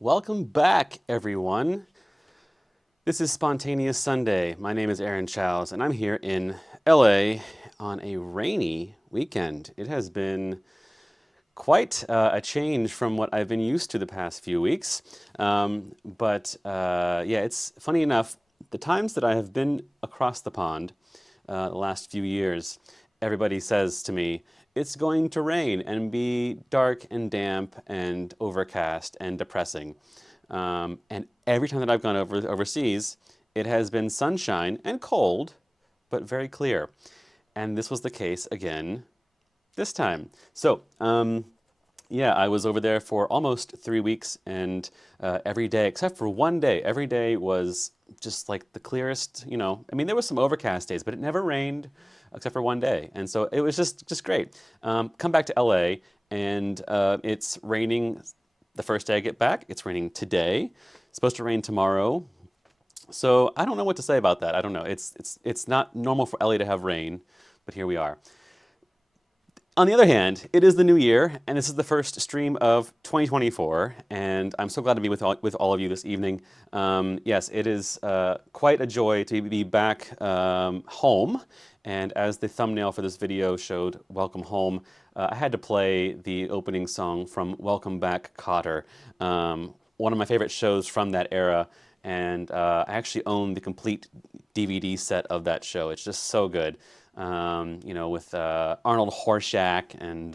Welcome back, everyone. This is Spontaneous Sunday. My name is Aaron Chowes, and I'm here in LA on a rainy weekend. It has been quite a change from what I've been used to the past few weeks. Yeah, it's funny enough, the times that I have been across the pond the last few years, everybody says to me, it's going to rain and be dark and damp and overcast and depressing. And every time that I've gone overseas, it has been sunshine and cold, but very clear. And this was the case again this time. Yeah, I was over there for almost 3 weeks, and every day, except for one day, every day was just like the clearest. I mean, there was some overcast days, but it never rained except for one day, and so it was just great. Come back to LA, and it's raining the first day I get back. It's raining today. It's supposed to rain tomorrow. So I don't know what to say about that. I don't know. It's not normal for LA to have rain, but here we are. On the other hand, it is the new year, and this is the first stream of 2024, and I'm so glad to be with all of you this evening. Yes, it is quite a joy to be back home, and as the thumbnail for this video showed, Welcome Home, I had to play the opening song from Welcome Back, Kotter, one of my favorite shows from that era, and I actually own the complete DVD set of that show. It's just so good. With Arnold Horshack and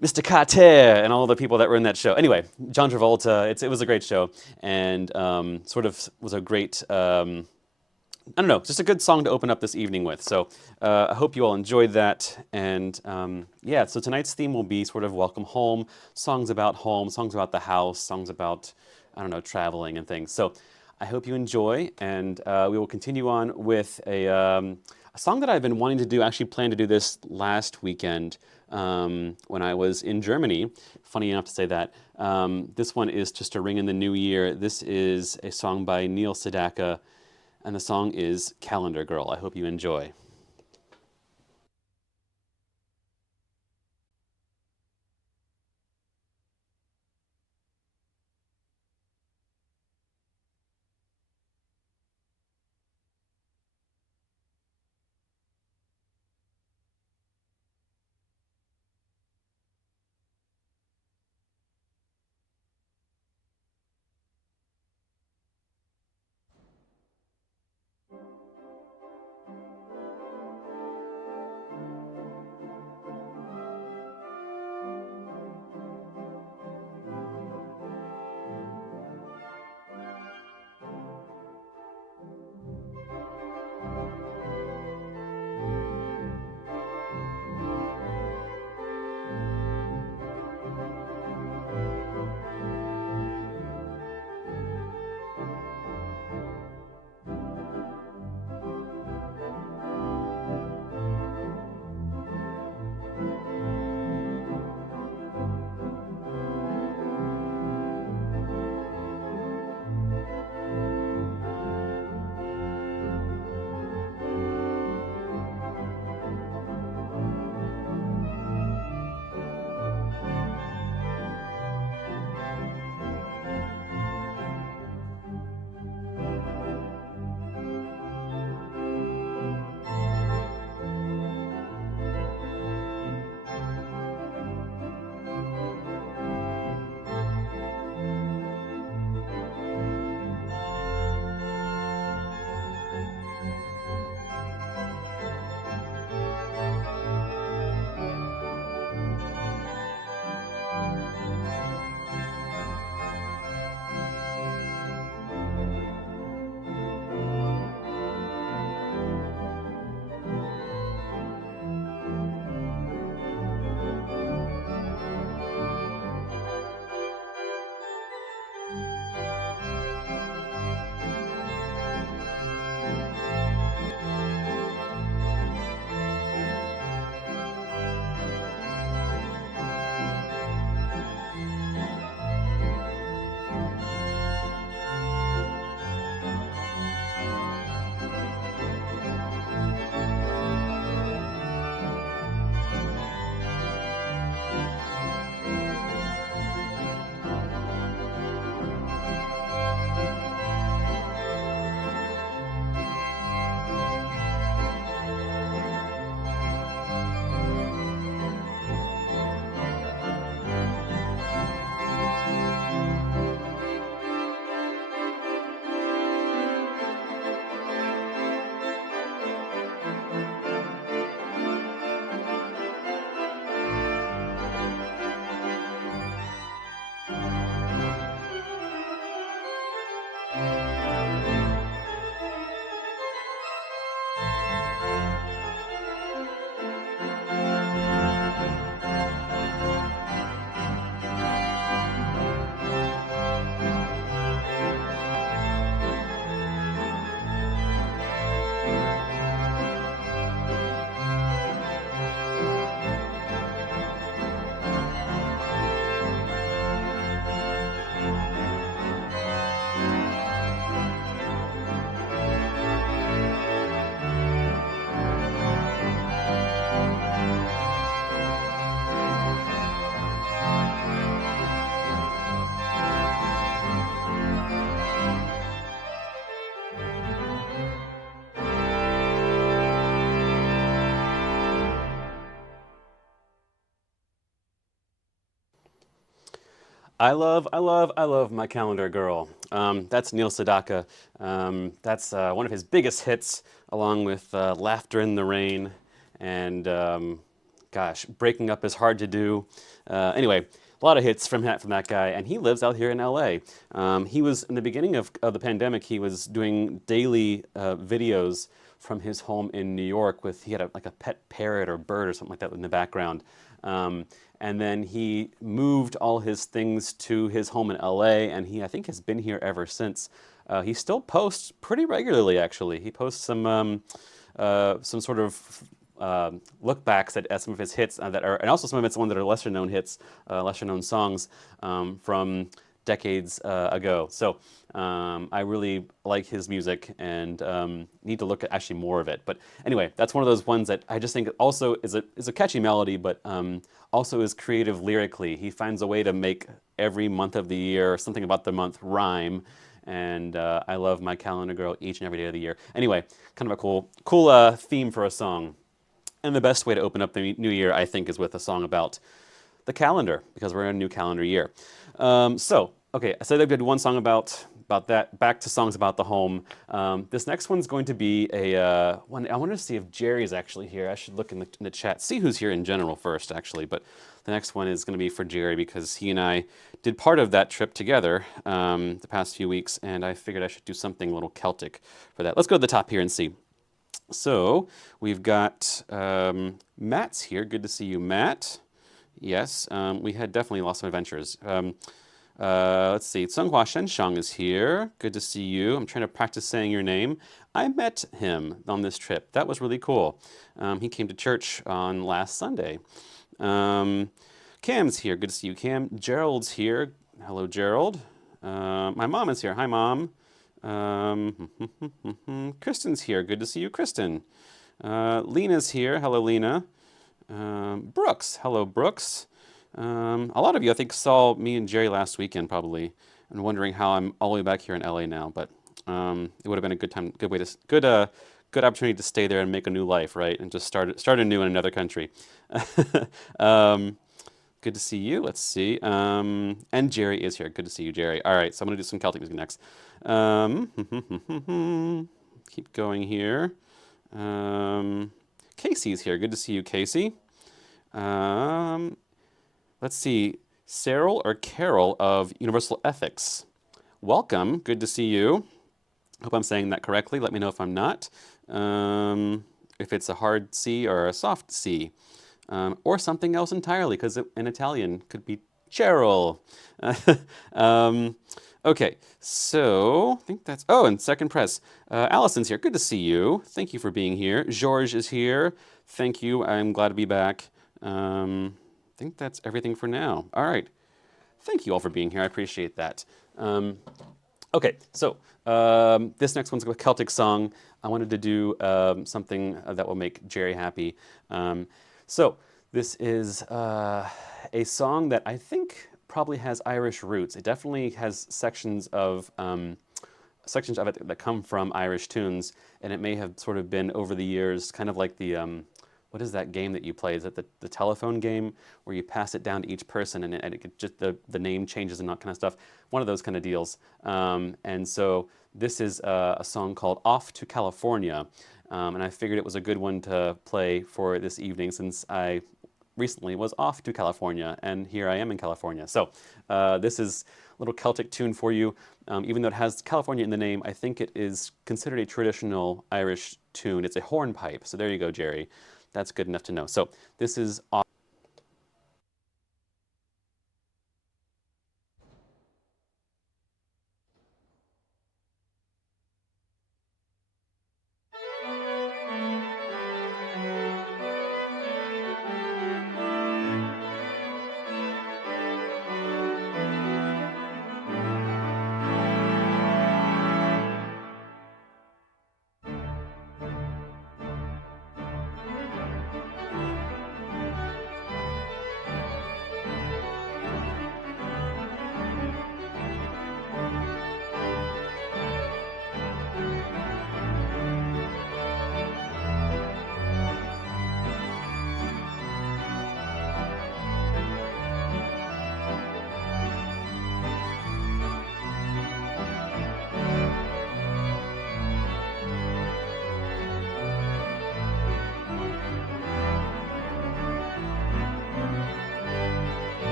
Mr. Carter and all the people that were in that show. Anyway, John Travolta, it was a great show, and sort of was a great, I don't know, just a good song to open up this evening with. So I hope you all enjoyed that. And yeah, so tonight's theme will be sort of welcome home, songs about the house, songs about, I don't know, traveling and things. So I hope you enjoy, and we will continue on with a song that I've been wanting to do. I actually planned to do this last weekend when I was in Germany. Funny enough to say that. This one is just to ring in the new year. This is a song by Neil Sedaka, and the song is Calendar Girl. I hope you enjoy. I love My Calendar Girl. That's Neil Sedaka. That's one of his biggest hits, along with Laughter in the Rain and, gosh, Breaking Up is Hard to Do. Anyway, a lot of hits from that guy, and he lives out here in LA. He was, in the beginning of the pandemic, he was doing daily videos from his home in New York with, he had like a pet parrot or bird or something like that in the background. And then he moved all his things to his home in LA, and he, I think, has been here ever since. He still posts pretty regularly, actually. He posts some sort of look backs at some of his hits that are, and also some of it's one that are lesser known hits, lesser known songs from decades ago. So I really like his music and need to look at actually more of it. But anyway, that's one of those ones that I just think also is a catchy melody, but also is creative lyrically. He finds a way to make every month of the year, something about the month, rhyme. And I love My Calendar Girl each and every day of the year. Anyway, kind of a cool theme for a song. And the best way to open up the new year, I think, is with a song about the calendar, because we're in a new calendar year. Okay, I said I did one song about that. Back to songs about the home. This next one's going to be a one. I want to see if Jerry's actually here. I should look in the chat, see who's here in general first, actually. But the next one is going to be for Jerry because he and I did part of that trip together the past few weeks, and I figured I should do something a little Celtic for that. Let's go to the top here and see. So we've got Matt's here. Good to see you, Matt. Yes, we had definitely lost some adventures. Let's see. Tsunghua Shenshang is here. Good to see you. I'm trying to practice saying your name. I met him on this trip. That was really cool. He came to church on last Sunday. Cam's here. Good to see you, Cam. Gerald's here. Hello, Gerald. My mom is here. Hi, Mom. Kristen's here. Good to see you, Kristen. Lena's here. Hello, Lena. Brooks. Hello, Brooks. A lot of you, I think, saw me and Jerry last weekend, probably, and wondering how I'm all the way back here in LA now. But it would have been a good opportunity to stay there and make a new life, right? And just start anew in another country. Good to see you. Let's see. And Jerry is here. Good to see you, Jerry. All right, so I'm going to do some Celtic music next. Keep going here. Casey's here. Good to see you, Casey. Let's see. Cyril or Carol of Universal Ethics. Welcome. Good to see you. Hope I'm saying that correctly. Let me know if I'm not. If it's a hard C or a soft C. Or something else entirely, because in Italian could be Cheryl. Okay, so I think that's, oh, and second press. Allison's here. Good to see you. Thank you for being here. George is here. Thank you. I'm glad to be back. I think that's everything for now. All right. Thank you all for being here. I appreciate that. Okay, so this next one's a Celtic song. I wanted to do something that will make Jerry happy. So this is a song that I think probably has Irish roots. It definitely has sections of it that come from Irish tunes, and it may have sort of been over the years, kind of like the what is that game that you play? Is it the telephone game where you pass it down to each person and it just the name changes and that kind of stuff? One of those kind of deals. And so this is a song called "Off to California." And I figured it was a good one to play for this evening since I recently was off to California, and here I am in California. So this is a little Celtic tune for you. Even though it has California in the name, I think it is considered a traditional Irish tune. It's a hornpipe. So there you go, Jerry. That's good enough to know. So this is off.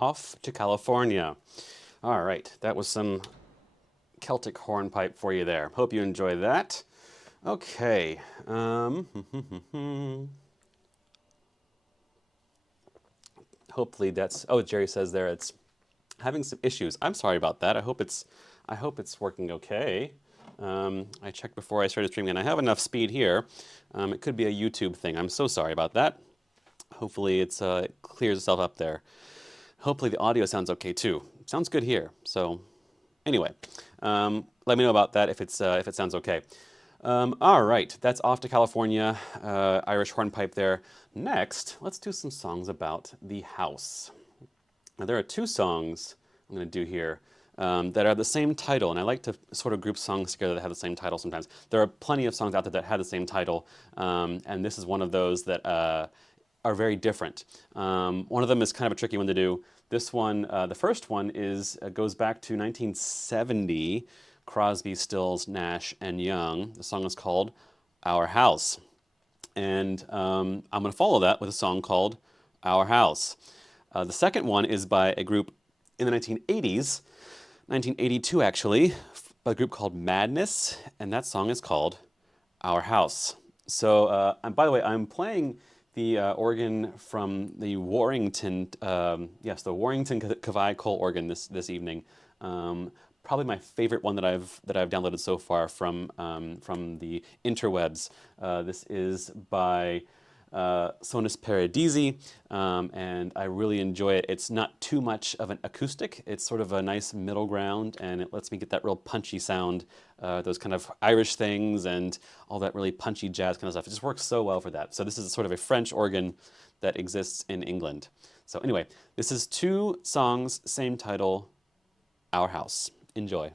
Off to California. All right, that was some Celtic hornpipe for you there. Hope you enjoy that. Okay. Hopefully that's. Oh, Jerry says there it's having some issues. I'm sorry about that. I hope it's working okay. I checked before I started streaming, and I have enough speed here. It could be a YouTube thing. I'm so sorry about that. Hopefully it clears itself up there. Hopefully the audio sounds okay too. Sounds good here. So anyway, let me know about that if it sounds okay. All right, that's Off to California, Irish hornpipe there. Next, let's do some songs about the house. Now there are two songs I'm going to do here that are the same title, and I like to sort of group songs together that have the same title sometimes. There are plenty of songs out there that have the same title, and this is one of those that are very different. One of them is kind of a tricky one to do. This one, the first one, goes back to 1970, Crosby, Stills, Nash, and Young. The song is called Our House. And I'm going to follow that with a song called Our House. The second one is by a group in the 1980s, 1982 actually, a group called Madness, and that song is called Our House. So, and by the way, I'm playing the organ from the Warrington, yes, the Warrington Kavai Cole organ this evening. Probably my favorite one that I've downloaded so far from the interwebs. This is by Sonus Paradisi, and I really enjoy it. It's not too much of an acoustic. It's sort of a nice middle ground, and it lets me get that real punchy sound, those kind of Irish things and all that really punchy jazz kind of stuff. It just works so well for that. So this is sort of a French organ that exists in England. So anyway, this is two songs, same title, Our House. Enjoy.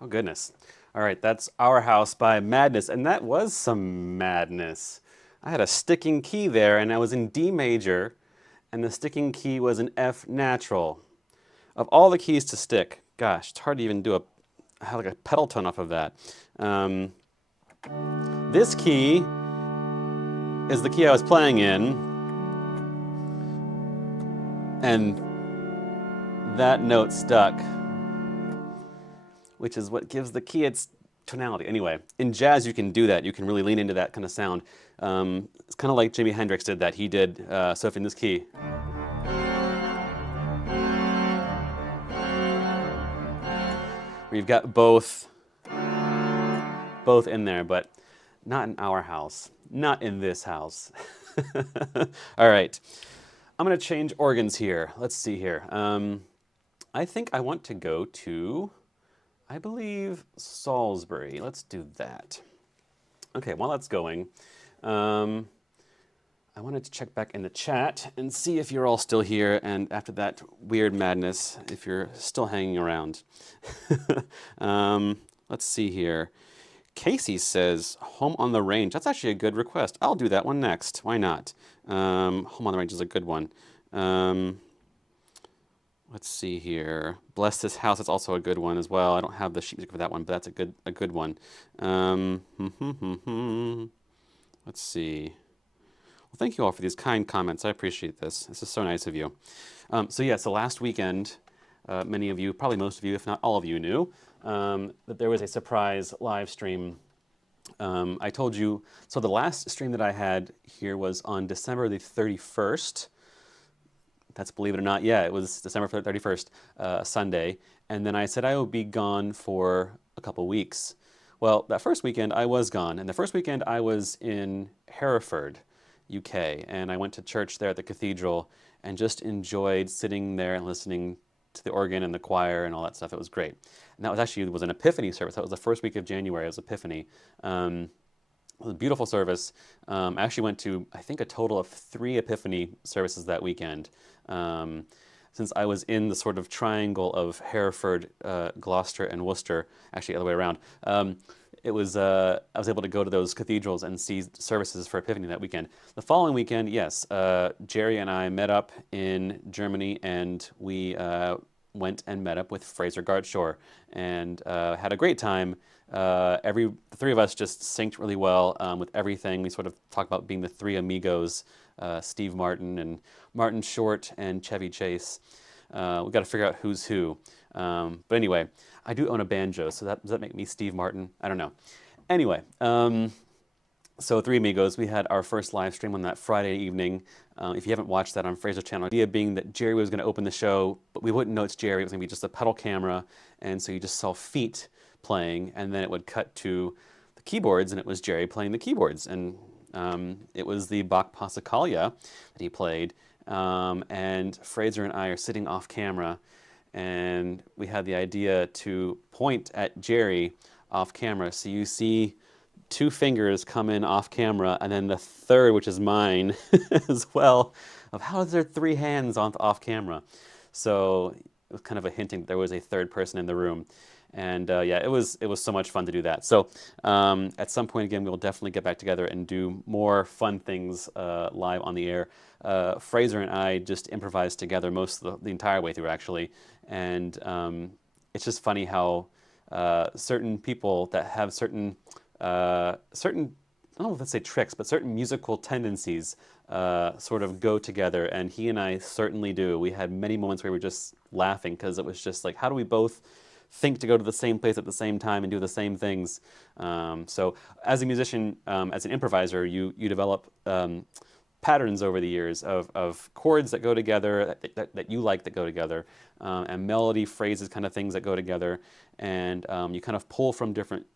Oh, goodness. All right, that's Our House by Madness, and that was some madness. I had a sticking key there, and I was in D major, and the sticking key was an F natural. Of all the keys to stick, gosh, it's hard to even do like a pedal tone off of that. This key is the key I was playing in, and that note stuck, which is what gives the key its tonality. Anyway, in jazz you can do that. You can really lean into that kind of sound. It's kind of like Jimi Hendrix did that. He did, so if in this key, we've got both in there, but not in our house, not in this house. All right, I'm gonna change organs here. Let's see here. I think I want to go to, I believe, Salisbury. Let's do that. Okay, while that's going, I wanted to check back in the chat and see if you're all still here, and after that weird madness, if you're still hanging around. Let's see here. Casey says, Home on the Range. That's actually a good request. I'll do that one next. Why not? Home on the Range is a good one. Let's see here. Bless This House is also a good one as well. I don't have the sheet music for that one, but that's a good one. Let's see. Well, thank you all for these kind comments. I appreciate this. This is so nice of you. So last weekend, many of you, probably most of you, if not all of you, knew that there was a surprise live stream. I told you, so the last stream that I had here was on December the 31st. That's, believe it or not, yeah, it was December 31st, Sunday. And then I said I would be gone for a couple weeks. Well, that first weekend I was gone. And the first weekend I was in Hereford, UK. And I went to church there at the cathedral and just enjoyed sitting there and listening to the organ and the choir and all that stuff. It was great. And that was actually an Epiphany service. That was the first week of January. It was Epiphany. It was a beautiful service. I actually went to, I think, a total of 3 Epiphany services that weekend. Since I was in the sort of triangle of Hereford, Gloucester, and Worcester, actually the other way around, I was able to go to those cathedrals and see services for Epiphany that weekend. The following weekend, yes, Jerry and I met up in Germany, and we went and met up with Fraser Gartshore and had a great time. The 3 of us just synced really well with everything. We sort of talk about being the 3 amigos, Steve Martin and Martin Short and Chevy Chase. We've got to figure out who's who. But anyway, I do own a banjo, so does that make me Steve Martin? I don't know. Anyway, so 3 amigos, we had our first live stream on that Friday evening. If you haven't watched that on Fraser's channel, the idea being that Jerry was going to open the show, but we wouldn't know it's Jerry. It was going to be just a pedal camera, and so you just saw feet playing, and then it would cut to the keyboards, and it was Jerry playing the keyboards. And it was the Bach Passacaglia that he played, and Fraser and I are sitting off camera, and we had the idea to point at Jerry off camera. So you see 2 fingers come in off camera, and then the third, which is mine as well, of how is there 3 hands off camera? So it was kind of a hinting that there was a third person in the room. And yeah, it was so much fun to do that. So at some point again, we'll definitely get back together and do more fun things live on the air. Fraser and I just improvised together most of the entire way through, actually. And it's just funny how certain people that have certain, I don't know if let's say tricks, but certain musical tendencies sort of go together, and he and I certainly do. We had many moments where we were just laughing because it was just like, how do we both think to go to the same place at the same time and do the same things? So as a musician, as an improviser, you develop patterns over the years of chords that go together, that you like, that go together, and melody, phrases, kind of things that go together, and you kind of pull from different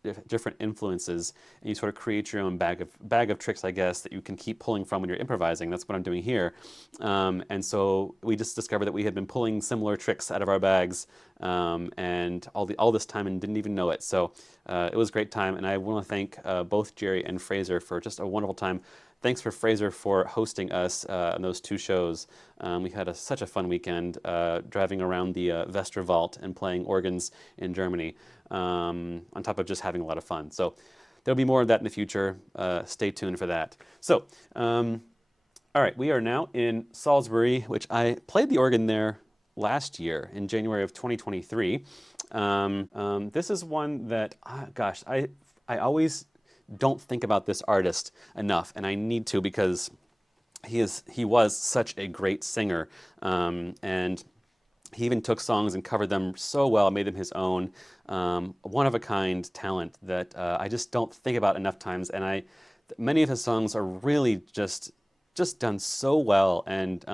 influences, and you sort of create your own bag of tricks, I guess, that you can keep pulling from when you're improvising. That's what I'm doing here. And so we just discovered that we had been pulling similar tricks out of our bags, and all this time, and didn't even know it. So it was a great time, and I want to thank both Jerry and Fraser for just a wonderful time. thanks for Fraser for hosting us on those two shows. We had such a fun weekend driving around the Westerwald and playing organs in Germany, on top of just having a lot of fun. So there'll be more of that in the future. Stay tuned for that. So, all right, we are now in Salisbury, which I played the organ there last year in January of 2023. This is one that, gosh, I always don't think about this artist enough, and I need to because he was such a great singer, and he even took songs and covered them so well, made them his own. One of a kind talent that I just don't think about enough times, and many of his songs are really just done so well, and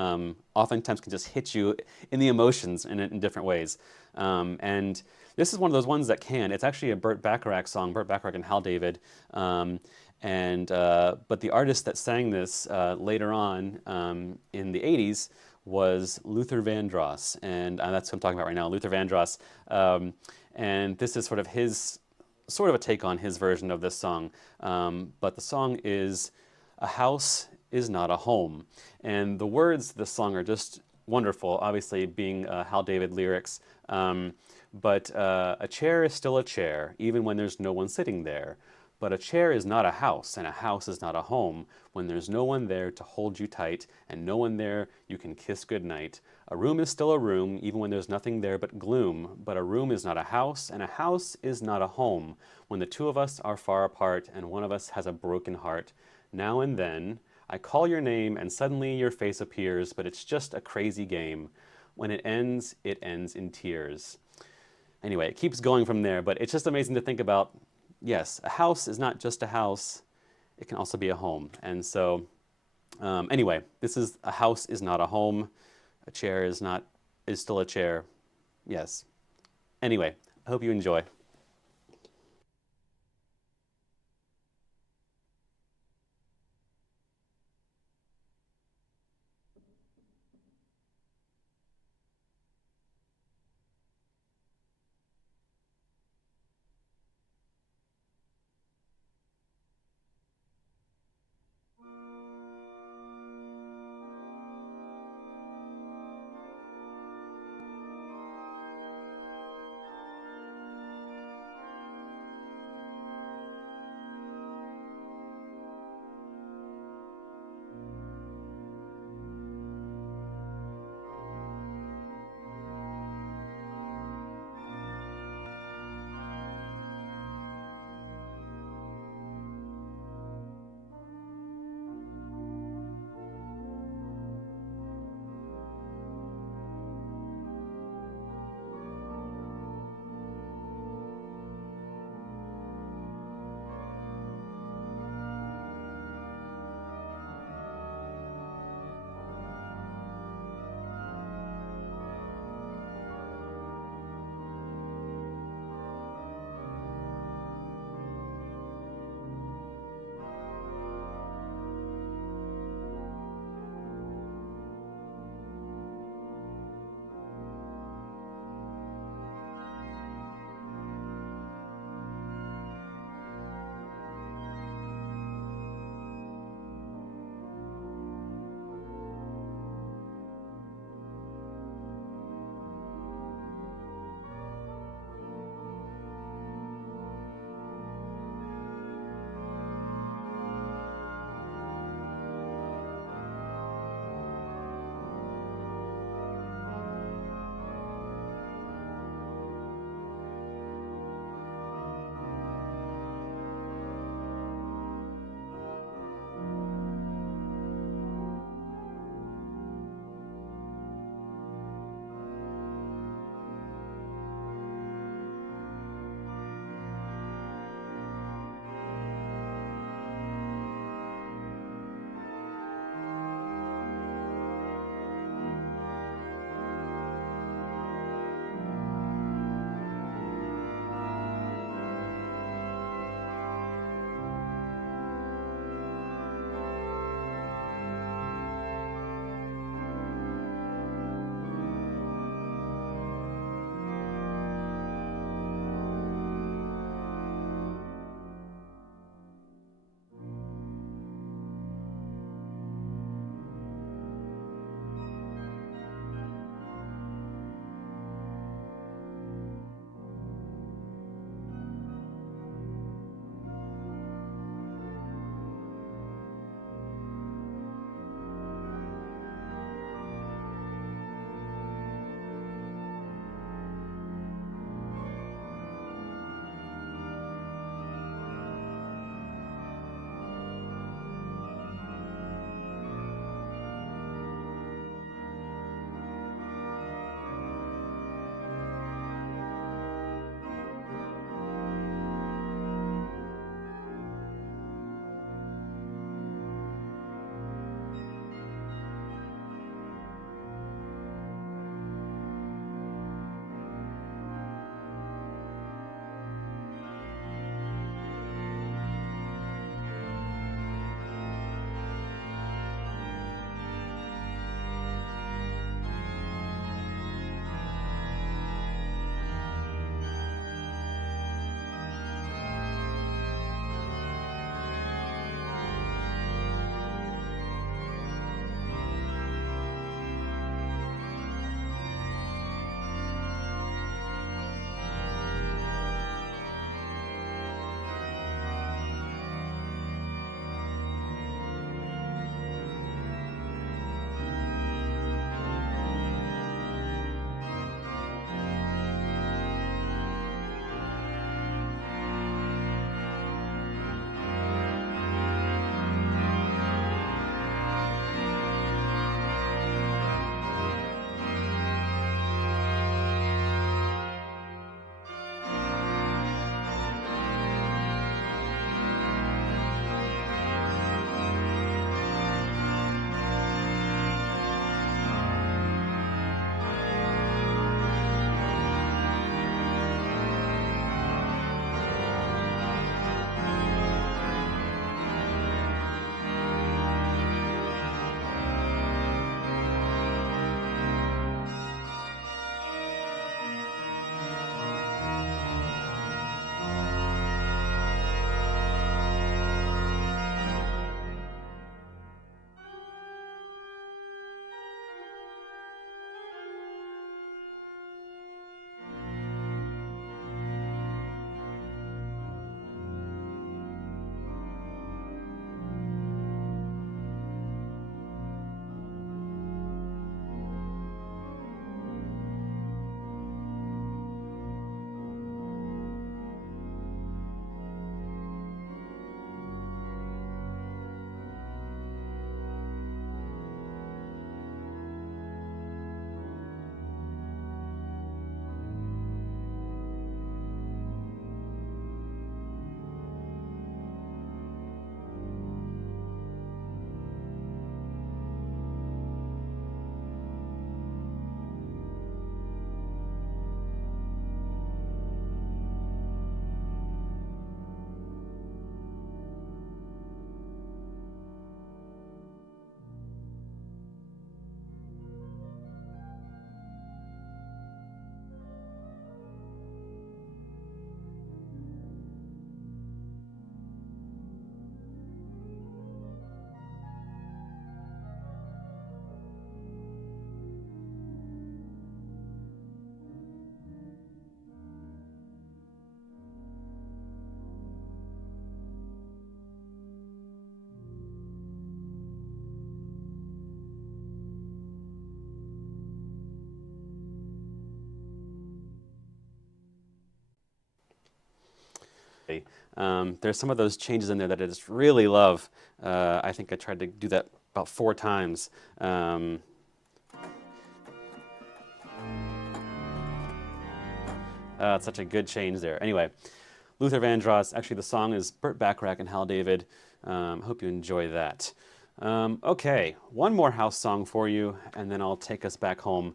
oftentimes can just hit you in the emotions in different ways. And this is one of those ones that can. It's actually a Burt Bacharach song, Burt Bacharach and Hal David. But the artist that sang this later on in the 80s was Luther Vandross, and that's what I'm talking about right now, Luther Vandross. And this is sort of a take on his version of this song. But the song is "A House is Not a Home," and the words of this song are just wonderful. Obviously, being Hal David lyrics. But a chair is still a chair, even when there's no one sitting there. But a chair is not a house, and a house is not a home, when there's no one there to hold you tight, and no one there you can kiss goodnight. A room is still a room, even when there's nothing there but gloom. But a room is not a house, and a house is not a home, when the two of us are far apart, and one of us has a broken heart. Now and then, I call your name, and suddenly your face appears, but it's just a crazy game. When it ends in tears. Anyway, it keeps going from there, but it's just amazing to think about. Yes, a house is not just a house, it can also be a home. And so, anyway, this is "A House is Not a Home, a chair is still a chair." Yes. Anyway, I hope you enjoy. There's some of those changes in there that I just really love. I think I tried to do that about 4 times. It's such a good change there. Anyway, Luther Vandross. Actually, the song is Burt Bacharach and Hal David. Hope you enjoy that. Okay, one more house song for you, and then I'll take us back home.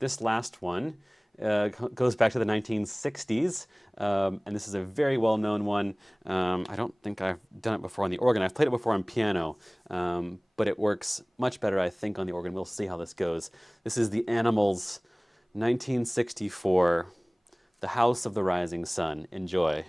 This last one goes back to the 1960s, and this is a very well-known one. I don't think I've done it before on the organ. I've played it before on piano, but it works much better, I think, on the organ. We'll see how this goes. This is the Animals, 1964, The House of the Rising Sun. Enjoy.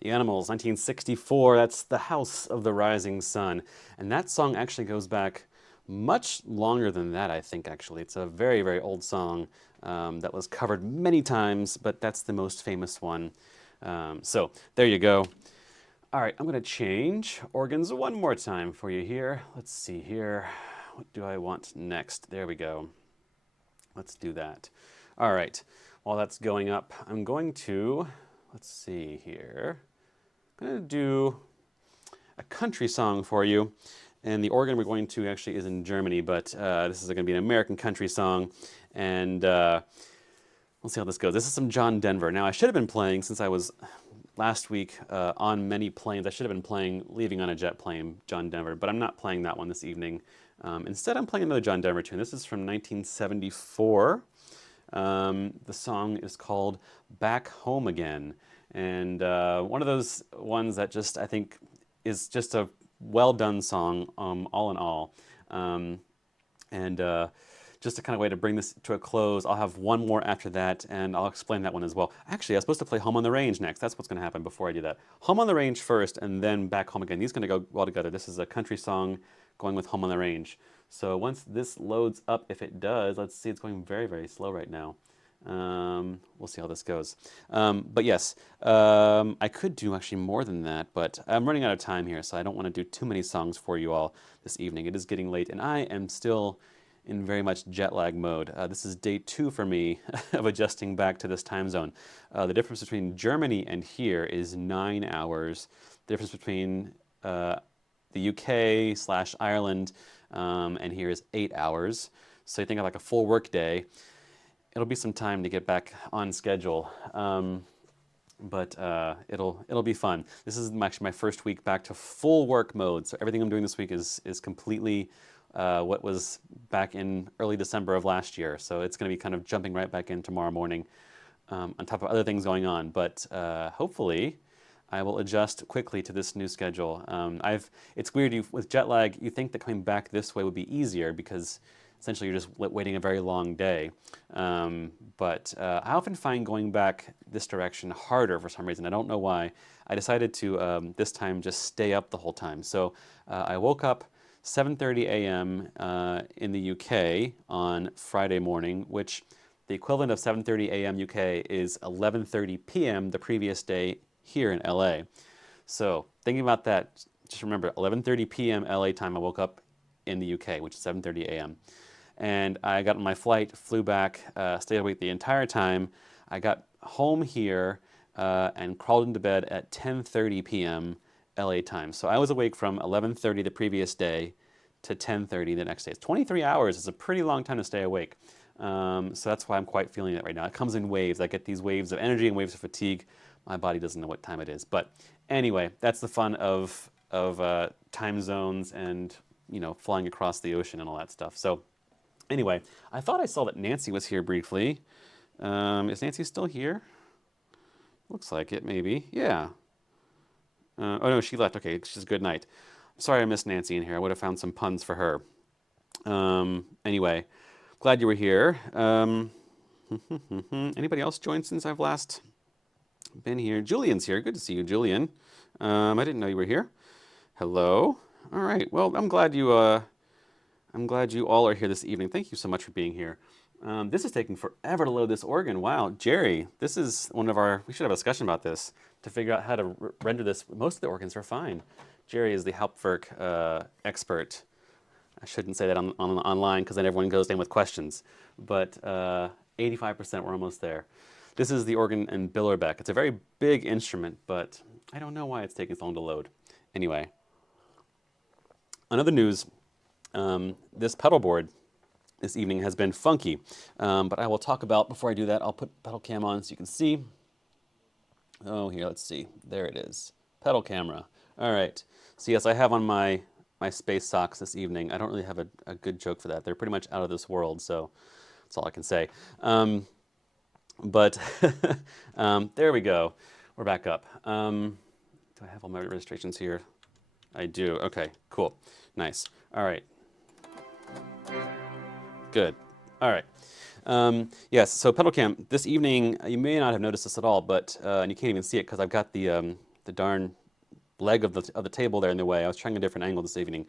The Animals, 1964. That's The House of the Rising Sun. And that song actually goes back much longer than that, I think, actually. It's a very, very old song that was covered many times, but that's the most famous one. So there you go. All right, I'm going to change organs one more time for you here. Let's see here. What do I want next? There we go. Let's do that. All right, while that's going up, I'm going to, let's see here. I'm going to do a country song for you. And the organ we're going to actually is in Germany, but this is going to be an American country song. And we'll see how this goes. This is some John Denver. Now, I should have been playing, since I was last week on many planes, I should have been playing Leaving on a Jet Plane, John Denver, but I'm not playing that one this evening. Instead, I'm playing another John Denver tune. This is from 1974. The song is called Back Home Again. And one of those ones that just, I think, is just a well-done song, all in all. Just a kind of way to bring this to a close, I'll have one more after that, and I'll explain that one as well. Actually, I was supposed to play Home on the Range next. That's what's going to happen before I do that. Home on the Range first, and then Back Home Again. These are going to go well together. This is a country song going with Home on the Range. So once this loads up, if it does, let's see, it's going very, very slow right now. We'll see how this goes. But yes, I could do actually more than that, but I'm running out of time here, so I don't want to do too many songs for you all this evening. It is getting late, and I am still in very much jet lag mode. This is day 2 for me of adjusting back to this time zone. The difference between Germany and here is 9 hours. The difference between the UK/Ireland and here is 8 hours. So you think of like a full work day. It'll be some time to get back on schedule, but it'll be fun. This is actually my first week back to full work mode, so everything I'm doing this week is completely what was back in early December of last year. So it's going to be kind of jumping right back in tomorrow morning on top of other things going on. But hopefully I will adjust quickly to this new schedule. It's weird, with jet lag, you think that coming back this way would be easier because essentially you're just waiting a very long day. But I often find going back this direction harder for some reason. I don't know why. I decided to this time just stay up the whole time. So I woke up 7:30 a.m. In the UK on Friday morning, which the equivalent of 7:30 a.m. UK is 11:30 p.m. the previous day here in LA. So thinking about that, just remember 11:30 p.m. LA time I woke up in the UK, which is 7:30 a.m. And I got on my flight, flew back, stayed awake the entire time. I got home here and crawled into bed at 10:30 p.m. LA time. So I was awake from 11:30 the previous day to 10:30 the next day. It's 23 hours. It's a pretty long time to stay awake. So that's why I'm quite feeling it right now. It comes in waves. I get these waves of energy and waves of fatigue. My body doesn't know what time it is. But anyway, that's the fun of time zones and, you know, flying across the ocean and all that stuff. So anyway, I thought I saw that Nancy was here briefly. Is Nancy still here? Looks like it, maybe. Yeah. Oh no, she left. Okay, she's good night. Sorry I missed Nancy in here. I would have found some puns for her. Anyway, glad you were here. Anybody else joined since I've last been here? Julian's here. Good to see you, Julian. I didn't know you were here. Hello. All right. Well, I'm glad you all are here this evening. Thank you so much for being here. This is taking forever to load this organ. Wow, Jerry, this is one of our, we should have a discussion about this to figure out how to render this. Most of the organs are fine. Jerry is the Hauptwerk expert. I shouldn't say that online because then everyone goes in with questions. But 85%, we're almost there. This is the organ in Billerbeck. It's a very big instrument, but I don't know why it's taking so long to load. Anyway, on other news, this pedal board this evening has been funky, but I will talk about, before I do that, I'll put pedal cam on so you can see. Oh, here, let's see. There it is. Pedal camera. All right. So yes, I have on my space socks this evening. I don't really have a good joke for that. They're pretty much out of this world, so that's all I can say. But there we go. We're back up. Do I have all my registrations here? I do. Okay, cool. Nice. All right. Good. All right. Yes, so pedal cam, this evening, you may not have noticed this at all, but, and you can't even see it because I've got the the darn leg of the table there in the way. I was trying a different angle this evening.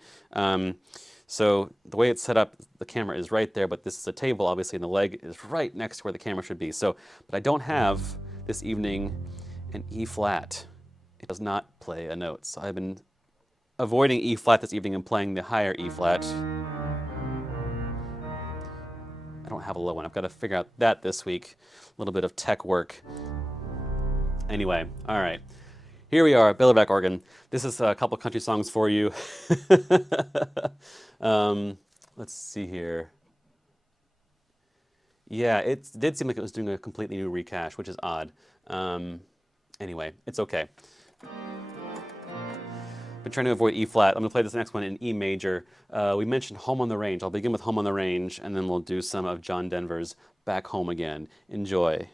So the way it's set up, the camera is right there, but this is a table, obviously, and the leg is right next to where the camera should be. So, but I don't have this evening an E flat. It does not play a note. So I've been avoiding E flat this evening and playing the higher E flat. I don't have a low one. I've got to figure out that this week. A little bit of tech work. Anyway, all right. Here we are, Bailiwick organ. This is a couple country songs for you. Let's see here. Yeah, it did seem like it was doing a completely new recache, which is odd. Anyway, it's okay. Been trying to avoid E flat. I'm going to play this next one in E major. We mentioned Home on the Range. I'll begin with Home on the Range, and then we'll do some of John Denver's Back Home Again. Enjoy.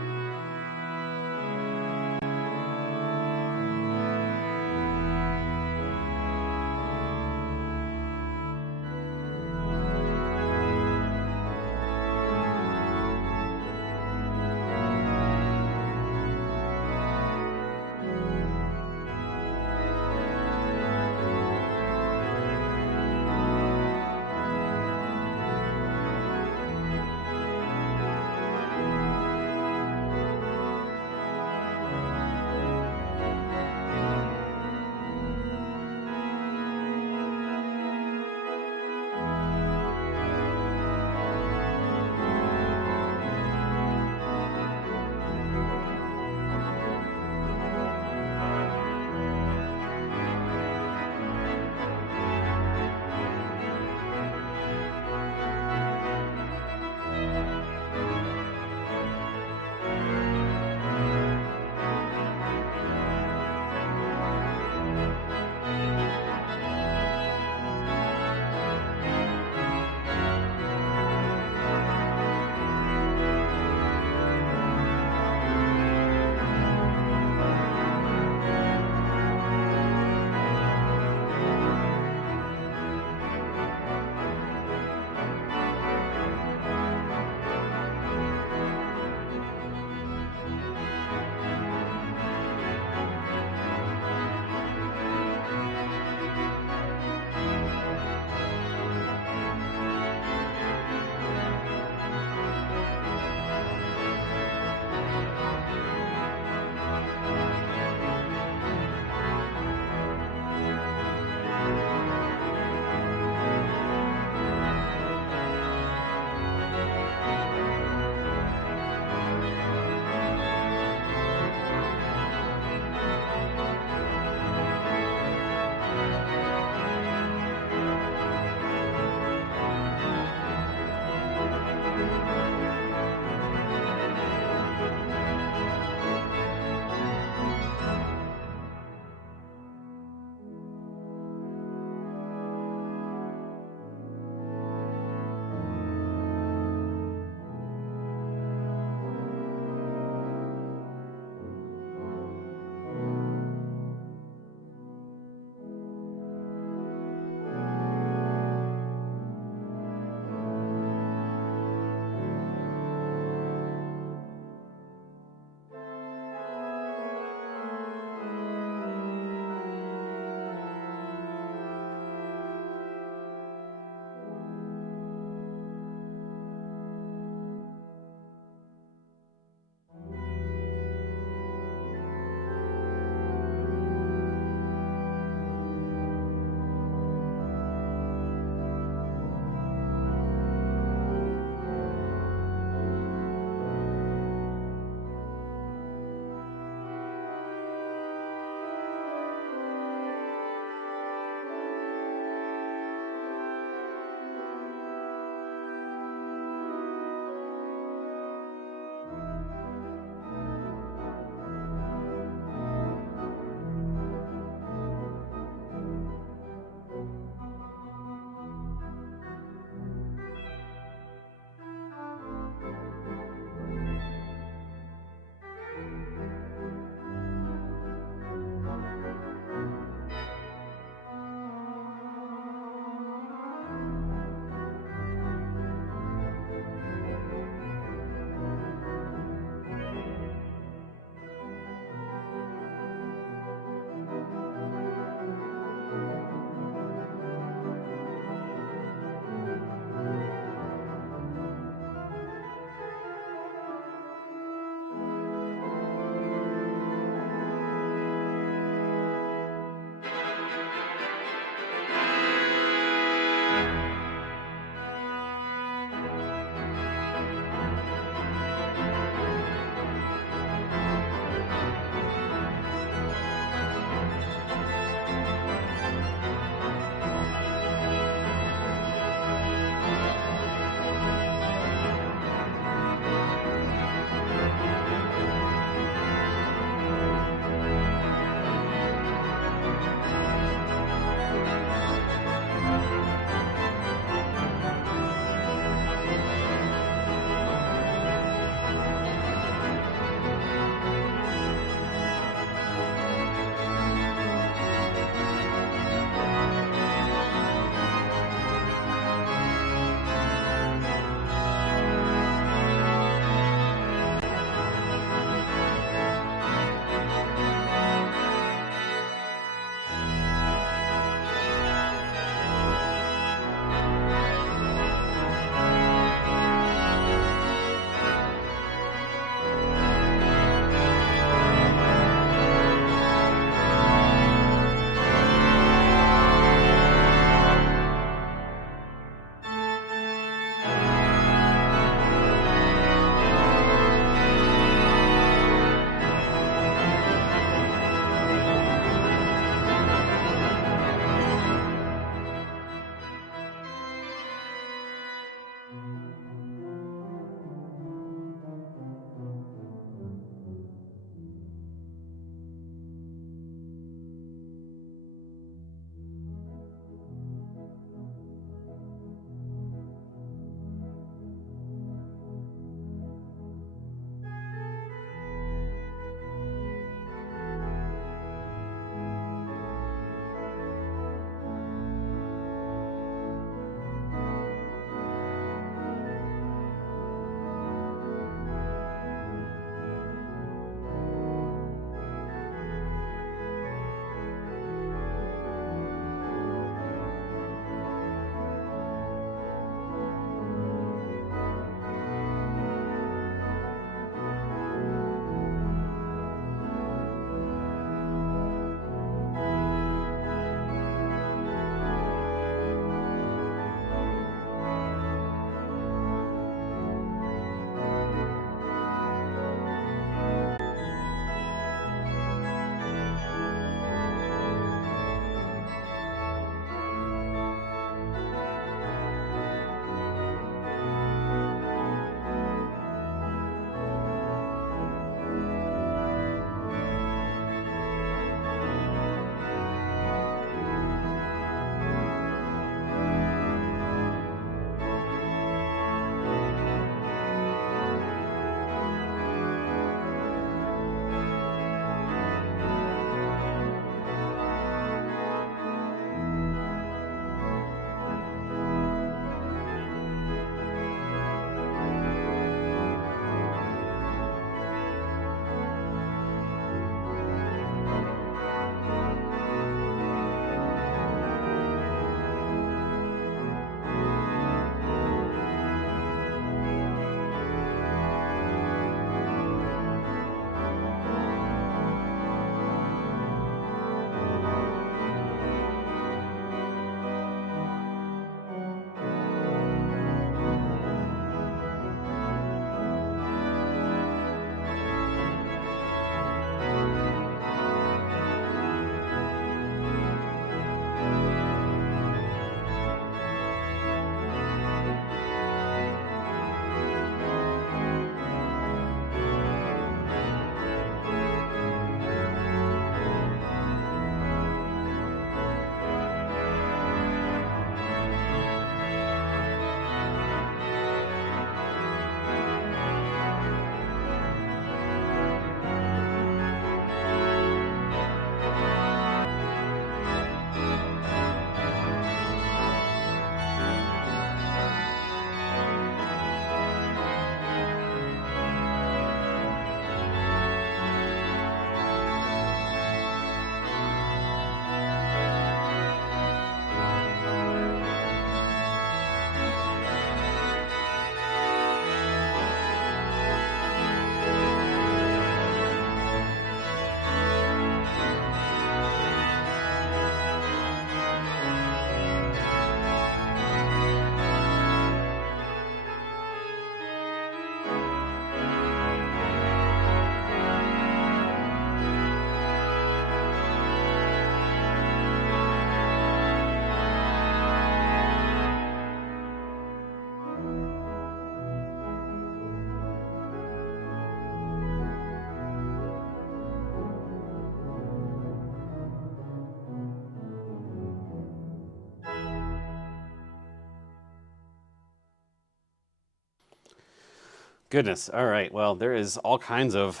Goodness. All right. Well, there is all kinds of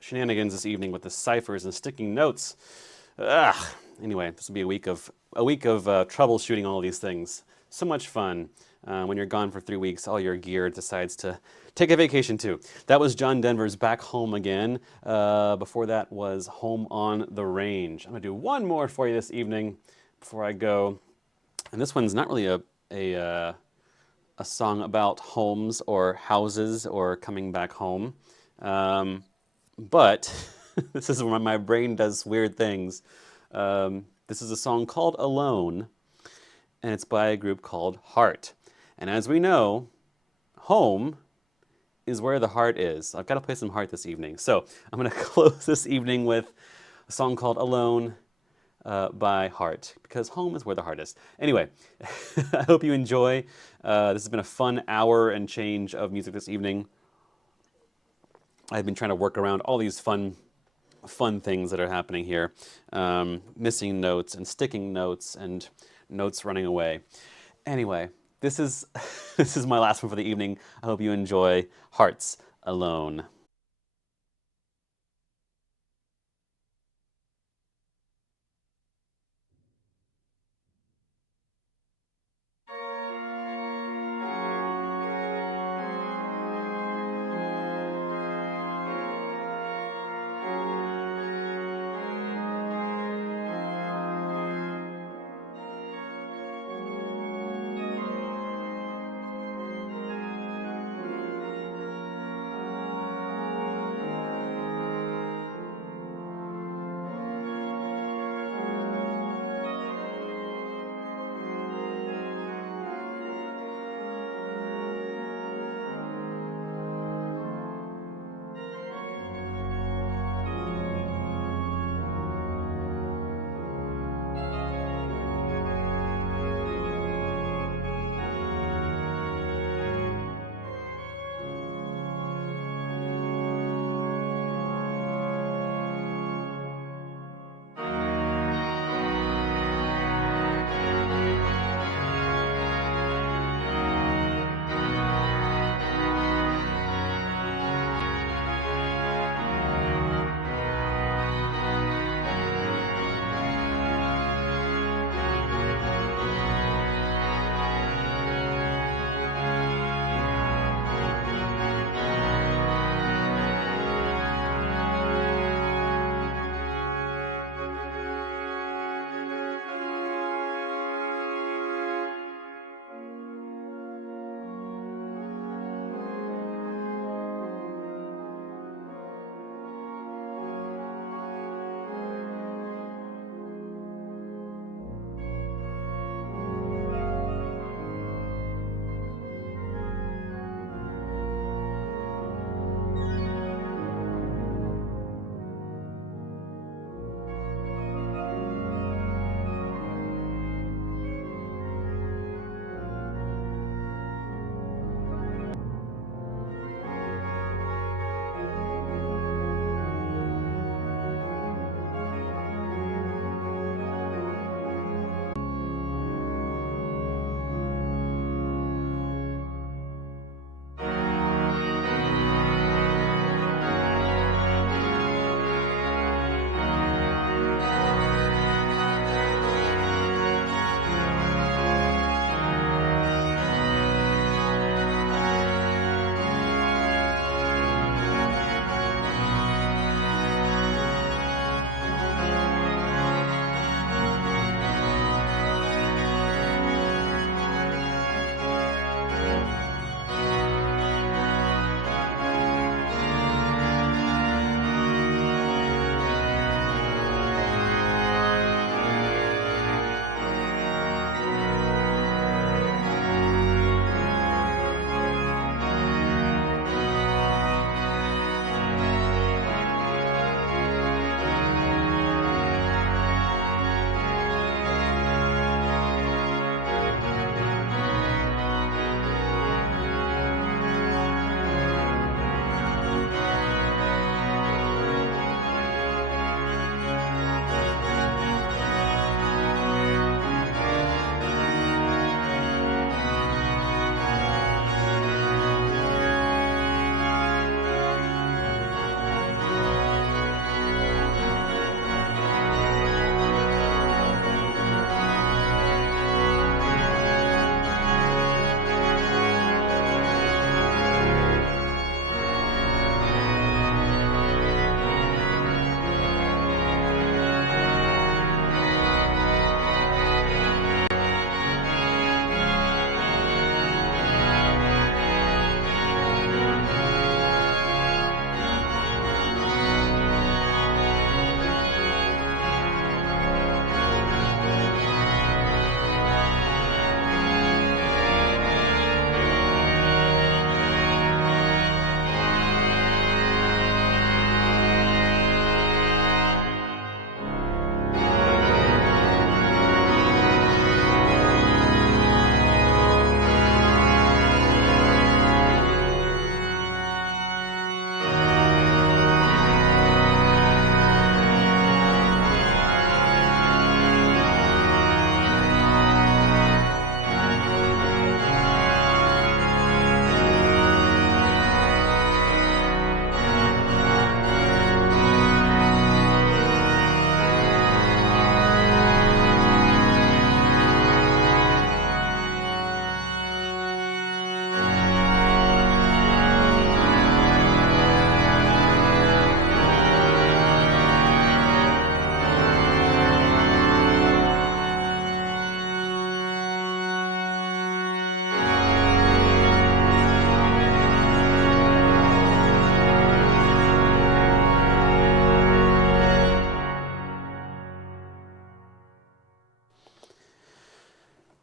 shenanigans this evening with the ciphers and sticking notes. Ugh. Anyway, this will be a week of troubleshooting all these things. So much fun. When you're gone for 3 weeks, all your gear decides to take a vacation too. That was John Denver's Back Home Again. Before that was Home on the Range. I'm gonna do one more for you this evening before I go, and this one's not really a song about homes or houses or coming back home. Um, but this is when my brain does weird things. This is a song called Alone, and it's by a group called Heart. And as we know, home is where the heart is. I've got to play some Heart this evening. So I'm going to close this evening with a song called Alone by Heart, because home is where the heart is. Anyway, I hope you enjoy. This has been a fun hour and change of music this evening. I've been trying to work around all these fun things that are happening here. Missing notes and sticking notes and notes running away. Anyway, this is this is my last one for the evening. I hope you enjoy Hearts Alone.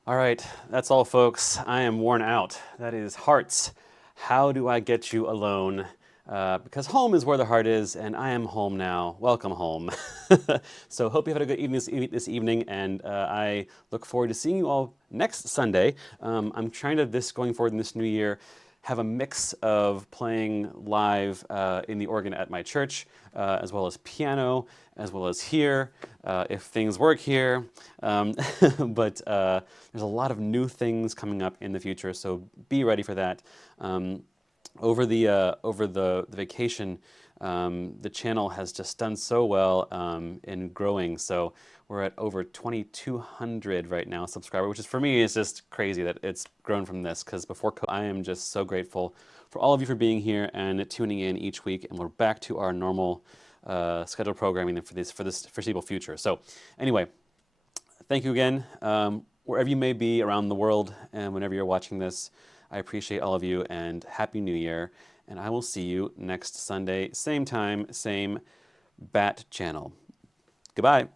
All right, that's all, folks. I am worn out. That is Hearts. How do I get you alone? Because home is where the heart is, and I am home now. Welcome home. So hope you had a good evening this evening, and I look forward to seeing you all next Sunday. I'm trying to going forward in this new year, have a mix of playing live in the organ at my church, as well as piano, as well as here, if things work here. But there's a lot of new things coming up in the future, so be ready for that. Over the vacation, the channel has just done so well in growing. So we're at over 2,200 right now subscribers, which is for me is just crazy that it's grown from this. Because I am just so grateful for all of you for being here and tuning in each week. And we're back to our normal scheduled programming for this foreseeable future. So anyway, thank you again. Wherever you may be around the world and whenever you're watching this, I appreciate all of you and Happy New Year. And I will see you next Sunday, same time, same bat channel. Goodbye.